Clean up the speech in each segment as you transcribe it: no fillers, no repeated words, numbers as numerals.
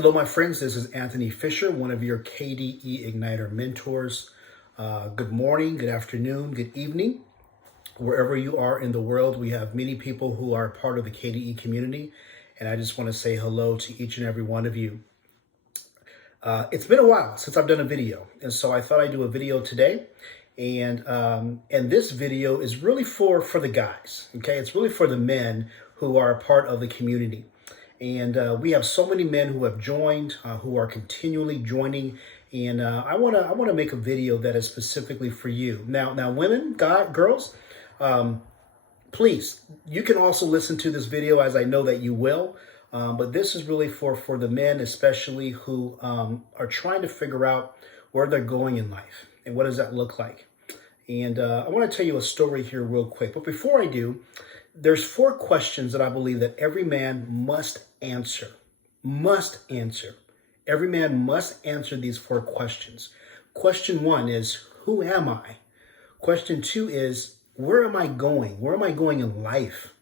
Hello, my friends. This is Anthony Fisher, one of your KDE Igniter mentors. Good morning, good afternoon, good evening. Wherever you are in the world, we have many people who are part of the KDE community, and I just want to say hello to each and every one of you. It's been a while since I've done a video, and so I thought I'd do a video today. And this video is really for the guys, okay? It's really for the men who are a part of the community. And we have so many men who have joined, who are continually joining. And I wanna make a video that is specifically for you. Now, women, girls, please, you can also listen to this video, as I know that you will. But this is really for the men, especially who are trying to figure out where they're going in life and what does that look like. And I want to tell you a story here real quick. But before I do, there's 4 questions that I believe that every man must answer. Must answer. Every man must answer these 4 questions. Question 1 is, who am I? Question 2 is, where am I going? Where am I going in life?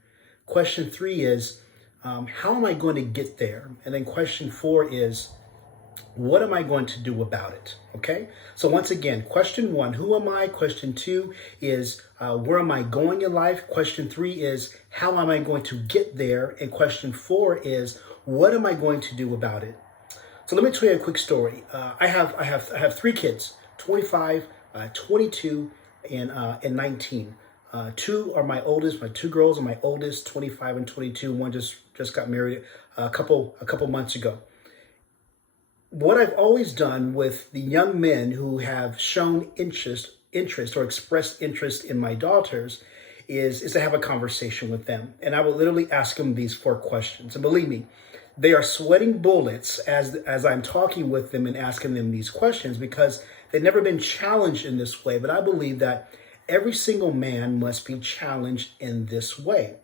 Question 3 is, how am I going to get there? And then question 4 is, what am I going to do about it? Okay. So once again, question 1, who am I? Question 2 is, where am I going in life? Question 3 is, how am I going to get there? And question 4 is, what am I going to do about it? So let me tell you a quick story. I have 3 kids, 25, 22, and 19. 2 are my oldest. My 2 girls are my oldest, 25 and 22. One just got married a couple months ago. What I've always done with the young men who have shown interest or expressed interest in my daughters is to have a conversation with them. And I will literally ask them these 4 questions. And believe me, they are sweating bullets as I'm talking with them and asking them these questions, because they've never been challenged in this way. But I believe that every single man must be challenged in this way.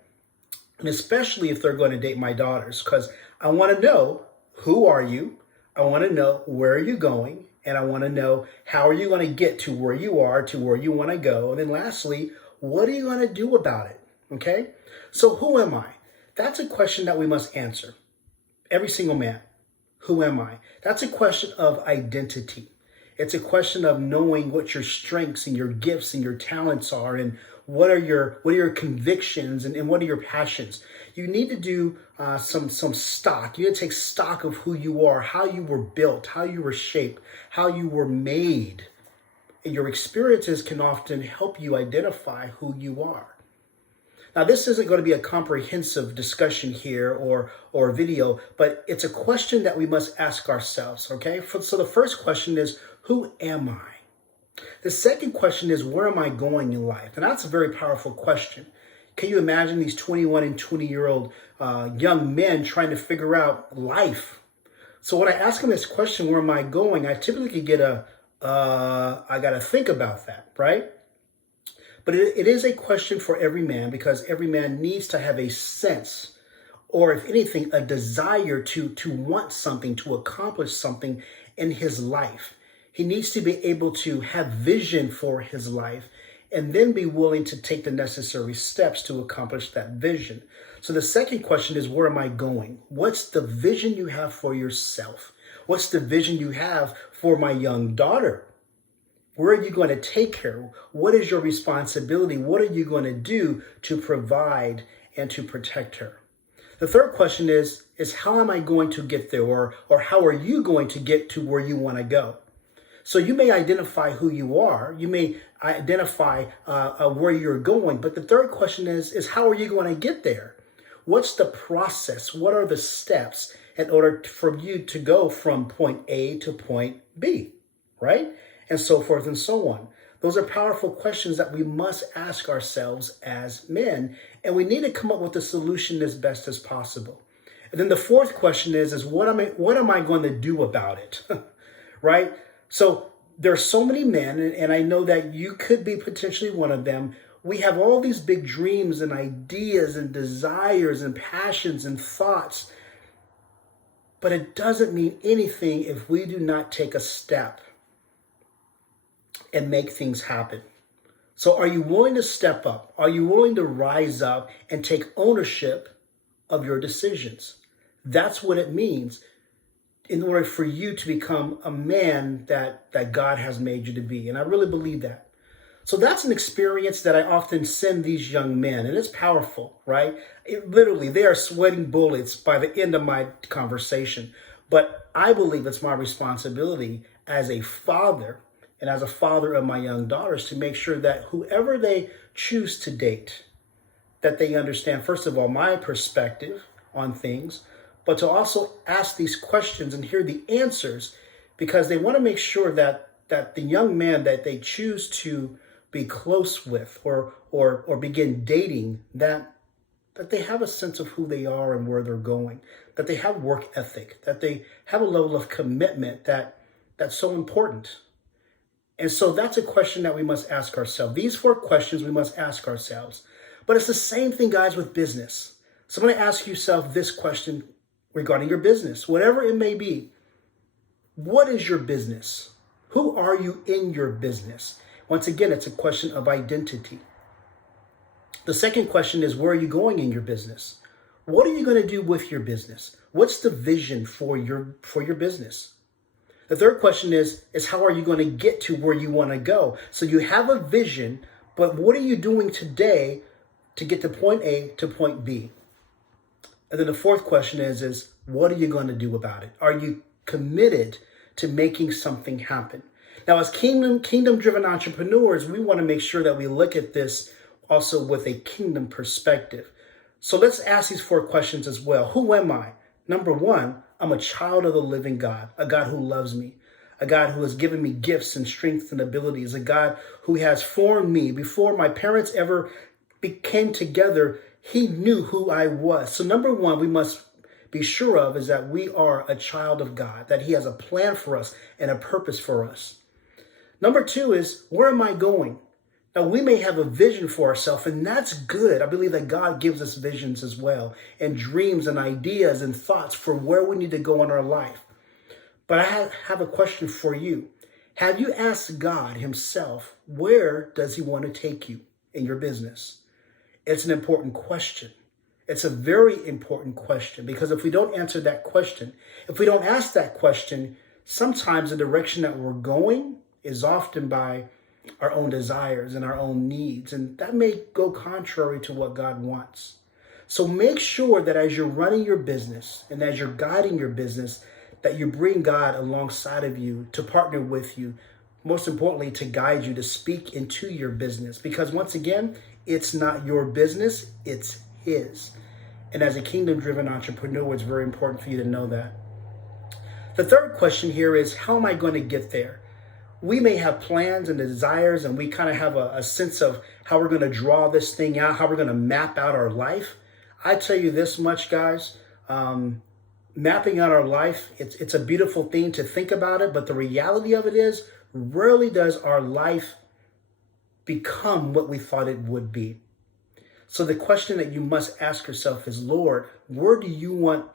And especially if they're going to date my daughters, because I want to know, who are you? I want to know, where are you going? And I want to know, how are you going to get to where you are, to where you want to go? And then lastly, what are you going to do about it? Okay? So who am I? That's a question that we must answer. Every single man. Who am I? That's a question of identity. It's a question of knowing what your strengths and your gifts and your talents are, and what are your convictions, and what are your passions. You need to do some stock. You need to take stock of who you are, how you were built, how you were shaped, how you were made. And your experiences can often help you identify who you are. Now, this isn't going to be a comprehensive discussion here or video, but it's a question that we must ask ourselves, okay? So the first question is, who am I? The second question is, where am I going in life? And that's a very powerful question. Can you imagine these 21 and 20-year-old young men trying to figure out life? So when I ask them this question, where am I going? I typically get I got to think about that, right? But it is a question for every man, because every man needs to have a sense, or if anything, a desire to want something, to accomplish something in his life. He needs to be able to have vision for his life, and then be willing to take the necessary steps to accomplish that vision. So the second question is, where am I going? What's the vision you have for yourself? What's the vision you have for my young daughter? Where are you going to take her? What is your responsibility? What are you going to do to provide and to protect her? The third question is how am I going to get there? Or how are you going to get to where you want to go? So you may identify who you are. You may identify where you're going. But the third question is how are you going to get there? What's the process? What are the steps in order for you to go from point A to point B, right? And so forth and so on. Those are powerful questions that we must ask ourselves as men, and we need to come up with a solution as best as possible. And then the fourth question is what am I going to do about it? Right? So there are so many men, and I know that you could be potentially one of them. We have all these big dreams and ideas and desires and passions and thoughts, but it doesn't mean anything if we do not take a step and make things happen. So are you willing to step up? Are you willing to rise up and take ownership of your decisions? That's what it means in order for you to become a man that God has made you to be. And I really believe that. So that's an experience that I often send these young men, and it's powerful, right? Literally, they are sweating bullets by the end of my conversation. But I believe it's my responsibility as a father and as a father of my young daughters to make sure that whoever they choose to date, that they understand, first of all, my perspective on things, but to also ask these questions and hear the answers, because they want to make sure that the young man that they choose to be close with or begin dating, that they have a sense of who they are and where they're going, that they have work ethic, that they have a level of commitment that's so important. And so that's a question that we must ask ourselves. These 4 questions we must ask ourselves. But it's the same thing, guys, with business. So I'm going to ask yourself this question regarding your business, whatever it may be. What is your business? Who are you in your business? Once again, it's a question of identity. The second question is, where are you going in your business? What are you going to do with your business? What's the vision for your business? The third question is how are you going to get to where you want to go? So you have a vision, but what are you doing today to get to point A to point B? And then the fourth question is what are you going to do about it? Are you committed to making something happen? Now, as kingdom-driven entrepreneurs, we want to make sure that we look at this also with a kingdom perspective. So let's ask these 4 questions as well. Who am I? Number 1, I'm a child of the living God, a God who loves me, a God who has given me gifts and strengths and abilities, a God who has formed me. Before my parents ever came together, he knew who I was. So number 1, we must be sure of is that we are a child of God, that he has a plan for us and a purpose for us. Number 2 is, where am I going? Now, we may have a vision for ourselves, and that's good. I believe that God gives us visions as well, and dreams and ideas and thoughts for where we need to go in our life. But I have a question for you. Have you asked God himself, where does he want to take you in your business? It's an important question. It's a very important question, because if we don't answer that question, if we don't ask that question, sometimes the direction that we're going is often by our own desires and our own needs. And that may go contrary to what God wants. So make sure that as you're running your business and as you're guiding your business, that you bring God alongside of you to partner with you. Most importantly, to guide you, to speak into your business. Because once again, it's not your business, it's his. And as a kingdom-driven entrepreneur, it's very important for you to know that. The third question here is, how am I going to get there? We may have plans and desires, and we kind of have a sense of how we're going to draw this thing out, how we're going to map out our life. I tell you this much, guys, mapping out our life, it's a beautiful thing to think about it, but the reality of it is, rarely does our life become what we thought it would be. So the question that you must ask yourself is, Lord, where do you want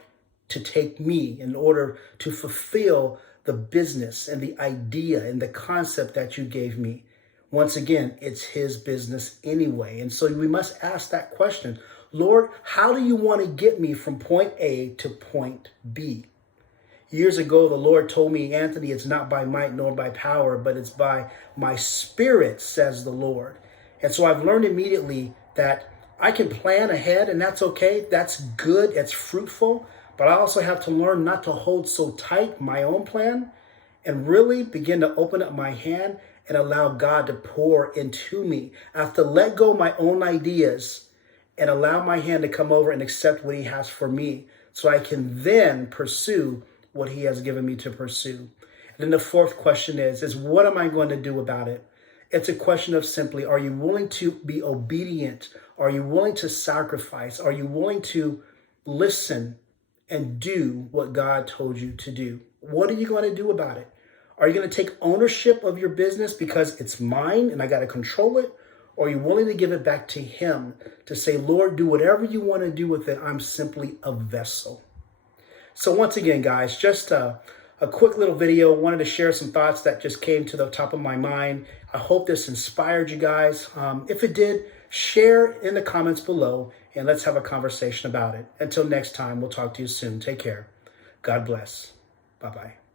to take me in order to fulfill the business and the idea and the concept that you gave me? Once again, it's his business anyway. And so we must ask that question. Lord, how do you want to get me from point A to point B? Years ago, the Lord told me, Anthony, it's not by might nor by power, but it's by my spirit, says the Lord. And so I've learned immediately that I can plan ahead, and that's okay. That's good. It's fruitful. But I also have to learn not to hold so tight my own plan and really begin to open up my hand and allow God to pour into me. I have to let go of my own ideas and allow my hand to come over and accept what he has for me, so I can then pursue what he has given me to pursue. And then the fourth question is what am I going to do about it? It's a question of simply, are you willing to be obedient? Are you willing to sacrifice? Are you willing to listen and do what God told you to do? What are you going to do about it? Are you going to take ownership of your business because it's mine and I got to control it? Or are you willing to give it back to him to say, Lord, do whatever you want to do with it. I'm simply a vessel. So once again, guys, just a quick little video. Wanted to share some thoughts that just came to the top of my mind. I hope this inspired you guys. If it did, share in the comments below and let's have a conversation about it. Until next time, we'll talk to you soon. Take care. God bless. Bye-bye.